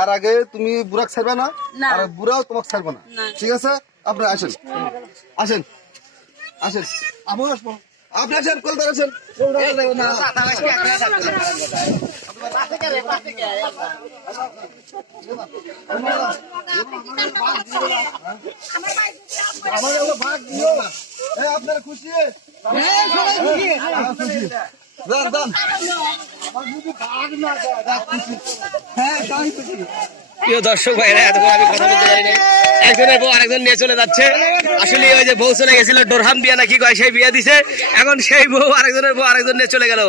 আর আগে তুমি বুড়াক ছাড়বে না আর বুড়াও তোমাকে ছাড়বে না, ঠিক আছে? আপনি আসেন আসেন আসেন, আমি আসবো, আপনি আসেন, কলকাতা আসেন। আপনার খুশি? দর্শক ভাইরা এতক্ষণ আমি কথা বলতে জানি না, একজনের বউ আরেকজন নিয়ে চলে যাচ্ছে। আসলে ওই যে বউ চলে গেছিল ডোরহাম বিয়া নাকি কয়, সেই বিয়া দিছে, এখন সেই বউ আরেকজনের বউ আরেকজন নিয়ে চলে গেল।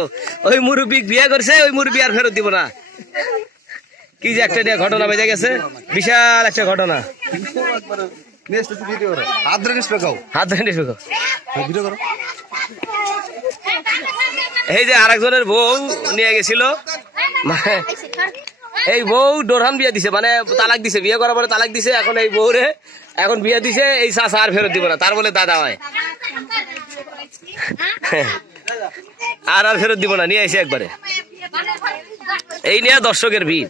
ওই মুরব্বী বিয়ে করছে, ওই মুরব্বী আর ফেরত দিব না। কি যে একটা ঘটনা বেজে গেছে, বিশাল একটা ঘটনা। এই যে আরেকজনের বউ নিয়ে গেছিল, এই বউ ডোরহাম বিয়ে দিছে, মানে তালাক দিছে, বিয়ে করার পরে তালাক দিছে। এখন এই বউ রে এখন বিয়ে দিছে, এই চাচা আর ফেরত দিব না, তার বলে দাদা হয়, আর ফেরত দিব না, নিয়ে এসে একবারে। এই নিয়ে দর্শকের ভিড়।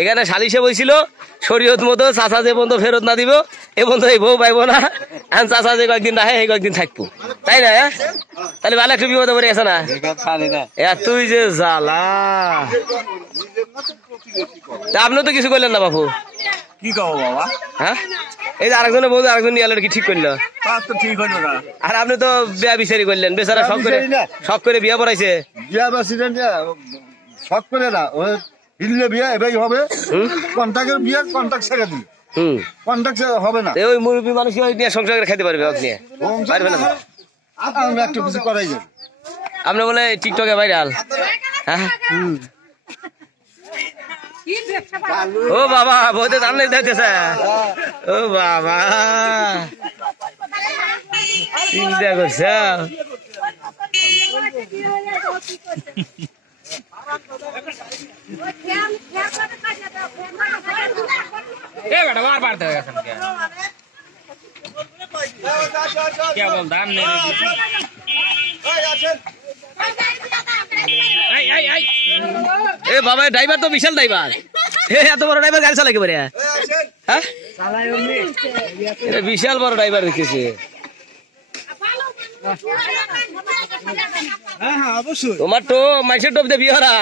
এখানে সালিশে বইছিল শরীয়ত মতো চাচা যে বন্ধু ফেরত না দিব এ বন্ধু এই বউ পাইবো না, এখন চাচা যে কয়েকদিন রাখে এই কয়েকদিন থাকবো, তাই না? তাহলে ভালো একটু বিপদে পড়ে গেছে না? তুই যে জ্বালা, আপনি তো কিছু করলেন না বাপু, কি কব বাবা? হ্যাঁ, এই যে আরেকজনের বউ আরেকজন নিয়ে কি ঠিক করলো? ঠিক হলো না। আর আপনি তো বিয়া বিচারি করলেন, বেচারা শখ করে বিয়া পড়াইছে। বিয়া শখ করে না, হিললে বিয়া এটাই হবে, কন্ট্রাক্টের বিয়া কন্ট্রাক্ট ছেড়ে দিল, কন্ট্রাক্ট হবে না। ওই মুরব্বী মানুষ নিয়ে সংসার করে খেতে পারবে, আপনি পারবে না, আমরা একটু কিছু করাই যাবে। আপনি বলে টিকটকে ভাইরাল। হ্যাঁ, ও বাবা, বউতে দাম নেই দিতেছে, ও বাবা চিন্তা করছে। এ বাবা, ড্রাইভার তো বিশাল ড্রাইভার, এত বড় ড্রাইভার গাড়ি চালাকে পারে? হ্যাঁ, বিশাল বড় ড্রাইভার দেখেছি। তোমার তো মাইসের টোপ দিয়ে বিয়ে হরা,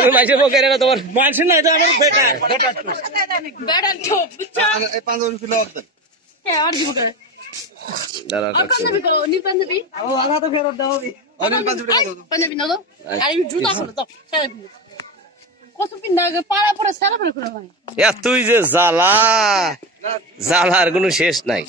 তুমি মাইসের বউ কেন তোমার? মানুষের না, এটা আমার বেকার। তুই যে জ্বালা, জ্বালার কোনো শেষ নাই।